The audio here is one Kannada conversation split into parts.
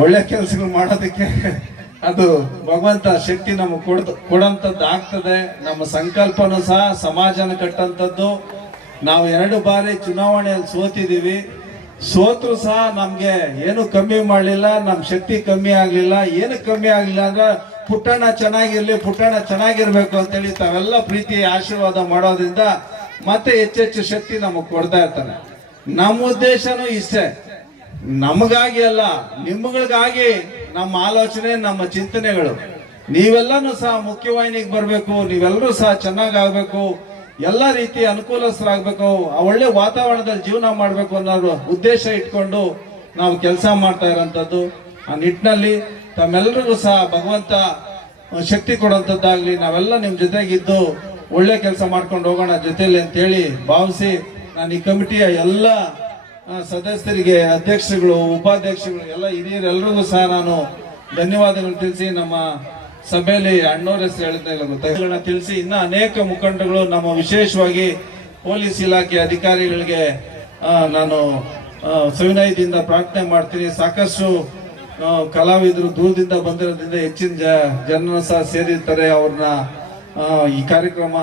ಒಳ್ಳೆ ಕೆಲಸಗಳು ಮಾಡೋದಕ್ಕೆ ಅದು ಭಗವಂತ ಶಕ್ತಿ ನಮಗೆ ಕೊಡಂತದ್ದು ಆಗ್ತದೆ. ನಮ್ಮ ಸಂಕಲ್ಪನೂ ಸಹ ಸಮಾಜನ ಕಟ್ಟಂತದ್ದು. ನಾವು 2 ಬಾರಿ ಚುನಾವಣೆಯಲ್ಲಿ ಸೋತಿದ್ದೀವಿ. ಸೋತ್ರು ಸಹ ನಮ್ಗೆ ಏನು ಕಮ್ಮಿ ಮಾಡಲಿಲ್ಲ, ನಮ್ಮ ಶಕ್ತಿ ಕಮ್ಮಿ ಆಗ್ಲಿಲ್ಲ. ಏನು ಕಮ್ಮಿ ಆಗ್ಲಿಲ್ಲ ಅಂದ್ರೆ ಪುಟ್ಟಣ್ಣ ಚೆನ್ನಾಗಿರ್ಲಿ, ಪುಟ್ಟಣ್ಣ ಚೆನ್ನಾಗಿರ್ಬೇಕು ಅಂತೇಳಿ ತಾವೆಲ್ಲ ಪ್ರೀತಿ ಆಶೀರ್ವಾದ ಮಾಡೋದ್ರಿಂದ ಮತ್ತೆ ಹೆಚ್ಚೆಚ್ಚು ಶಕ್ತಿ ನಮಗ್ ಕೊಡ್ತಾ ಇರ್ತಾನೆ. ನಮ್ಮ ಉದ್ದೇಶನೂ ಇಷ್ಟೇ, ನಮಗಾಗಿ ಅಲ್ಲ, ನಿಮ್ಮಗಳಿಗಾಗಿ ನಮ್ಮ ಆಲೋಚನೆ, ನಮ್ಮ ಚಿಂತನೆಗಳು. ನೀವೆಲ್ಲನೂ ಸಹ ಮುಖ್ಯವಾಹಿನಿಗೆ ಬರ್ಬೇಕು, ನೀವೆಲ್ಲರೂ ಸಹ ಚೆನ್ನಾಗಾಗ್ಬೇಕು, ಎಲ್ಲ ರೀತಿ ಅನುಕೂಲಸ್ಥರಾಗಬೇಕು, ಒಳ್ಳೆ ವಾತಾವರಣದಲ್ಲಿ ಜೀವನ ಮಾಡಬೇಕು ಅನ್ನೋ ಉದ್ದೇಶ ಇಟ್ಕೊಂಡು ನಾವು ಕೆಲಸ ಮಾಡ್ತಾ ಇರೋಂಥದ್ದು. ಆ ನಿಟ್ಟಿನಲ್ಲಿ ತಮ್ಮೆಲ್ಲರಿಗೂ ಸಹ ಭಗವಂತ ಶಕ್ತಿ ಕೊಡುವಂಥದ್ದಾಗ್ಲಿ. ನಾವೆಲ್ಲ ನಿಮ್ಮ ಜೊತೆಗಿದ್ದು ಒಳ್ಳೆ ಕೆಲಸ ಮಾಡ್ಕೊಂಡು ಹೋಗೋಣ ಜೊತೆಲಿ ಅಂತೇಳಿ ಭಾವಿಸಿ, ನಾನು ಈ ಕಮಿಟಿಯ ಎಲ್ಲ ಸದಸ್ಯರಿಗೆ, ಅಧ್ಯಕ್ಷರುಗಳು, ಉಪಾಧ್ಯಕ್ಷರುಗಳು, ಎಲ್ಲ ಹಿರಿಯರೆಲ್ಲರಿಗೂ ಸಹ ನಾನು ಧನ್ಯವಾದಗಳು ತಿಳಿಸಿ, ನಮ್ಮ ಸಭೆಯಲ್ಲಿ ಅಣ್ಣವ್ರ ಹೆಸರು ಹೇಳಿದ್ನೆಲ್ಲ ಗೊತ್ತಾಗ ತಿಳಿಸಿ, ಇನ್ನ ಅನೇಕ ಮುಖಂಡಗಳು, ನಮ್ಮ ವಿಶೇಷವಾಗಿ ಪೊಲೀಸ್ ಇಲಾಖೆ ಅಧಿಕಾರಿಗಳಿಗೆ ನಾನು ಸವಿನಯದಿಂದ ಪ್ರಾರ್ಥನೆ ಮಾಡ್ತೀನಿ. ಸಾಕಷ್ಟು ಕಲಾವಿದರು ದೂರದಿಂದ ಬಂದಿರೋದ್ರಿಂದ ಹೆಚ್ಚಿನ ಜನ ಸಹ ಸೇರಿರ್ತಾರೆ. ಅವ್ರನ್ನ ಈ ಕಾರ್ಯಕ್ರಮ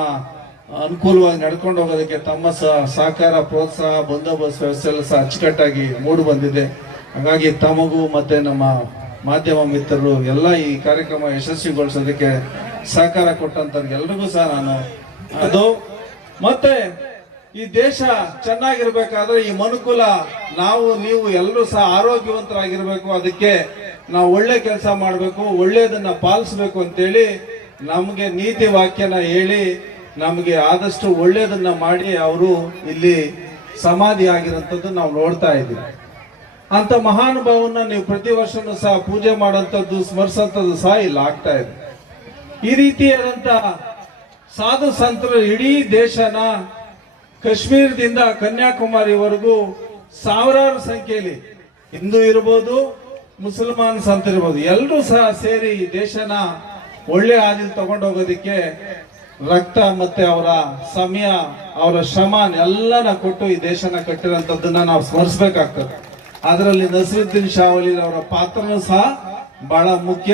ಅನುಕೂಲವಾಗಿ ನಡ್ಕೊಂಡು ಹೋಗೋದಕ್ಕೆ ತಮ್ಮ ಸಹಕಾರ, ಪ್ರೋತ್ಸಾಹ, ಬಂದೋಬಸ್ತ್ ವ್ಯವಸ್ಥೆ ಎಲ್ಲ ಸಹ ಅಚ್ಚುಕಟ್ಟಾಗಿ ಮೂಡಿ ಬಂದಿದೆ. ಹಾಗಾಗಿ ತಮಗೂ ಮತ್ತೆ ನಮ್ಮ ಮಾಧ್ಯಮ ಮಿತ್ರರು ಎಲ್ಲ ಈ ಕಾರ್ಯಕ್ರಮ ಯಶಸ್ವಿಗೊಳಿಸೋದಕ್ಕೆ ಸಹಕಾರ ಕೊಟ್ಟಂತವ್ರಿಗೆ ಎಲ್ರಿಗೂ ಸಹ ನಾನು ಅದು. ಮತ್ತೆ ಈ ದೇಶ ಚೆನ್ನಾಗಿರ್ಬೇಕಾದ್ರೆ ಈ ಮನುಕುಲ, ನಾವು ನೀವು ಎಲ್ಲರೂ ಸಹ ಆರೋಗ್ಯವಂತರಾಗಿರ್ಬೇಕು. ಅದಕ್ಕೆ ನಾವು ಒಳ್ಳೆ ಕೆಲಸ ಮಾಡಬೇಕು, ಒಳ್ಳೆಯದನ್ನ ಪಾಲಿಸ್ಬೇಕು ಅಂತೇಳಿ ನಮಗೆ ನೀತಿ ವಾಕ್ಯನ ಹೇಳಿ ನಮಗೆ ಆದಷ್ಟು ಒಳ್ಳೆಯದನ್ನ ಮಾಡಿ ಅವರು ಇಲ್ಲಿ ಸಮಾಧಿ ಆಗಿರೋಂಥದ್ದು ನಾವು ನೋಡ್ತಾ ಇದ್ದೀವಿ. ಅಂತ ಮಹಾನುಭಾವನ್ನ ನೀವು ಪ್ರತಿ ವರ್ಷನೂ ಸಹ ಪೂಜೆ ಮಾಡುವಂಥದ್ದು, ಸ್ಮರಿಸಂಥದ್ದು ಸಹ ಇಲ್ಲಿ ಆಗ್ತಾ ಇದೆ. ಈ ರೀತಿಯಾದಂತ ಸಾಧು ಸಂತರು ಇಡೀ ದೇಶನ ಕಾಶ್ಮೀರದಿಂದ ಕನ್ಯಾಕುಮಾರಿವರೆಗೂ ಸಾವಿರಾರು ಸಂಖ್ಯೆಯಲ್ಲಿ, ಹಿಂದೂ ಇರ್ಬೋದು, ಮುಸಲ್ಮಾನ್ ಸಂತರಿರ್ಬೋದು, ಎಲ್ಲರೂ ಸಹ ಸೇರಿ ಈ ದೇಶನ ಒಳ್ಳೆ ಹಾದಿಲಿ ತಗೊಂಡೋಗೋದಿಕ್ಕೆ ರಕ್ತ ಮತ್ತೆ ಅವರ ಸಮಯ, ಅವರ ಶ್ರಮ ಎಲ್ಲನ ಕೊಟ್ಟು ಈ ದೇಶನ ಕಟ್ಟಿರೋಂಥದ್ದನ್ನ ನಾವು ಸ್ಮರಿಸಬೇಕಾಗ್ತದೆ. ಅದರಲ್ಲಿ ನಸೀರುದ್ದೀನ್ ಶಾ ವಲಿ ಅವರ ಪಾತ್ರನೂ ಸಹ ಬಹಳ ಮುಖ್ಯ.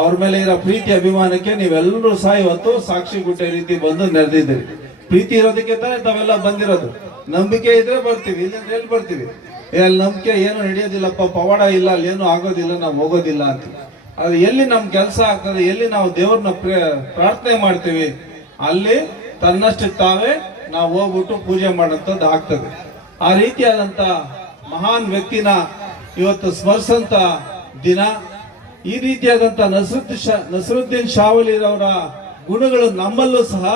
ಅವ್ರ ಮೇಲೆ ಇರೋ ಪ್ರೀತಿ ಅಭಿಮಾನಕ್ಕೆ ನೀವೆಲ್ಲರೂ ಸಹ ಇವತ್ತು ಸಾಕ್ಷಿ ಗುಡ್ಡೆ ರೀತಿ ಬಂದು ನೆರೆದಿದ್ದೀರಿ. ಪ್ರೀತಿ ಇರೋದಕ್ಕೆ ತಾನೇ ತಾವೆಲ್ಲ ಬಂದಿರೋದು. ನಂಬಿಕೆ ಇದ್ರೆ ಬರ್ತೀವಿ, ಇಲ್ಲ ಎಲ್ಲಿ ಬರ್ತೀವಿ? ಅಲ್ಲಿ ನಂಬಿಕೆ ಏನು ನಡೆಯೋದಿಲ್ಲಪ್ಪ, ಪವಾಡ ಇಲ್ಲ, ಅಲ್ಲಿ ಏನು ಆಗೋದಿಲ್ಲ, ನಾವು ಹೋಗೋದಿಲ್ಲ ಅಂತ. ಅದು ಎಲ್ಲಿ ನಮ್ ಕೆಲಸ ಆಗ್ತದೆ, ಎಲ್ಲಿ ನಾವು ದೇವ್ರನ್ನ ಪ್ರಾರ್ಥನೆ ಮಾಡ್ತೀವಿ, ಅಲ್ಲಿ ತನ್ನಷ್ಟಕ್ಕೆ ತಾವೇ ನಾವು ಹೋಗ್ಬಿಟ್ಟು ಪೂಜೆ ಮಾಡೋಂಥದ್ದು ಆಗ್ತದೆ. ಆ ರೀತಿಯಾದಂತ ಮಹಾನ್ ವ್ಯಕ್ತಿನ ಇವತ್ತು ಸ್ಮರಿಸಂತ ದಿನ. ಈ ರೀತಿಯಾದಂತ ನಸೀರುದ್ದೀನ್ ಶಾ ವಲಿ ಅವರ ಗುಣಗಳು ನಮ್ಮಲ್ಲೂ ಸಹ,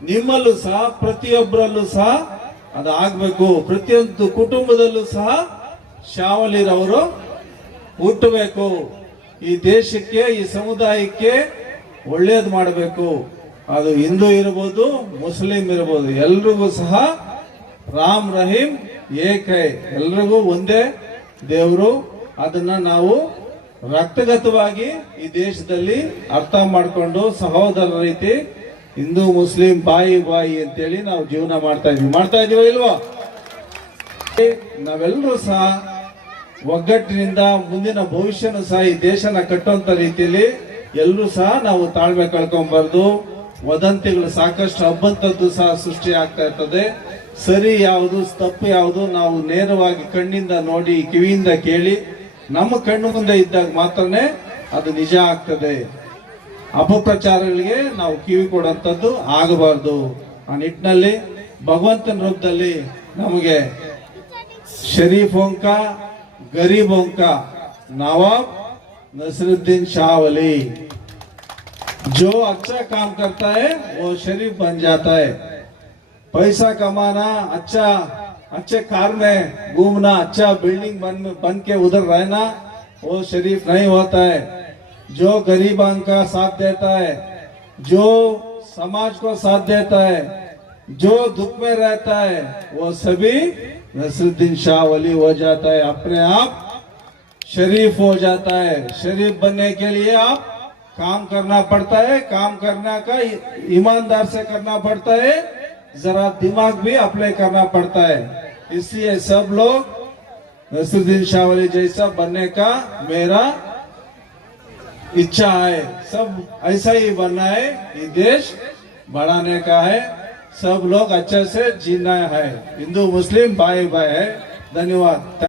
ನಿಮ್ಮಲ್ಲೂ ಸಹ, ಪ್ರತಿಯೊಬ್ಬರಲ್ಲೂ ಸಹ ಅದು ಆಗ್ಬೇಕು. ಪ್ರತಿಯೊಂದು ಕುಟುಂಬದಲ್ಲೂ ಸಹ ಶಾ ವಲಿ ಅವರು ಹುಟ್ಟಬೇಕು. ಈ ದೇಶಕ್ಕೆ, ಈ ಸಮುದಾಯಕ್ಕೆ ಒಳ್ಳೇದು ಮಾಡಬೇಕು. ಅದು ಹಿಂದೂ ಇರ್ಬೋದು, ಮುಸ್ಲಿಂ ಇರ್ಬೋದು, ಎಲ್ರಿಗೂ ಸಹ ರಾಮ್ ರಹೀಂ ಏಕೈ, ಎಲ್ರಿಗೂ ಒಂದೇ ದೇವರು. ಅದನ್ನ ನಾವು ರಕ್ತಗತವಾಗಿ ಈ ದೇಶದಲ್ಲಿ ಅರ್ಥ ಮಾಡಿಕೊಂಡು ಸಹೋದರರ ರೀತಿ ಹಿಂದೂ ಮುಸ್ಲಿಂ ಬಾಯಿ ಬಾಯಿ ಅಂತೇಳಿ ನಾವು ಜೀವನ ಮಾಡ್ತಾ ಇದೀವ ಇಲ್ವೋ? ನಾವೆಲ್ಲರೂ ಸಹ ಒಗ್ಗಟ್ಟಿನಿಂದ ಮುಂದಿನ ಭವಿಷ್ಯನೂ ಸಹ ಈ ದೇಶನ ಕಟ್ಟುವಂತ ರೀತಿಯಲ್ಲಿ ಎಲ್ಲರೂ ಸಹ ನಾವು ತಾಳ್ಮೆ ಕಳ್ಕೊಂಬಾರ್ದು. ವದಂತಿಗಳು ಸಾಕಷ್ಟು ಹಬ್ಬಂತದ್ದು ಸಹ ಸೃಷ್ಟಿ ಆಗ್ತಾ ಇರ್ತದೆ. ಸರಿ ಯಾವುದು, ತಪ್ಪು ಯಾವುದು ನಾವು ನೇರವಾಗಿ ಕಣ್ಣಿಂದ ನೋಡಿ, ಕಿವಿಯಿಂದ ಕೇಳಿ, ನಮ್ಮ ಕಣ್ಣು ಮುಂದೆ ಇದ್ದಾಗ ಮಾತ್ರನೇ ಅದು ನಿಜ ಆಗ್ತದೆ. ಅಪಪ್ರಚಾರಗಳಿಗೆ ನಾವು ಕಿವಿ ಕೊಡುವಂಥದ್ದು ಆಗಬಾರ್ದು. ಆ ನಿಟ್ಟಿನಲ್ಲಿ ಭಗವಂತನ ರೂಪದಲ್ಲಿ ನಮಗೆ ಶರೀಫೋं का गरीबों का नवाब नसीरुद्दीन शाह वली, जो अच्छा काम करता है वो शरीफ बन जाता है. पैसा कमाना, अच्छा अच्छे कार में घूमना, अच्छा बिल्डिंग बन के उधर रहना, वो शरीफ नहीं होता है. जो गरीबों का साथ देता है, जो समाज को साथ देता है, जो दुख में रहता है, वो सभी नसीरुद्दीन शाह वली हो जाता है. अपने आप शरीफ हो जाता है. शरीफ बनने के लिए आप काम करना पड़ता है. काम करना का ईमानदार से करना पड़ता है. जरा दिमाग भी अप्लाई करना पड़ता है. इसलिए सब लोग नसीरुद्दीन शाह वली जैसा बनने का मेरा इच्छा है। सब ऐसा ही बनना है, ये देश बढ़ाने का है, सब लोग अच्छे से जीना है, हिंदू मुस्लिम भाई भाई है। धन्यवाद।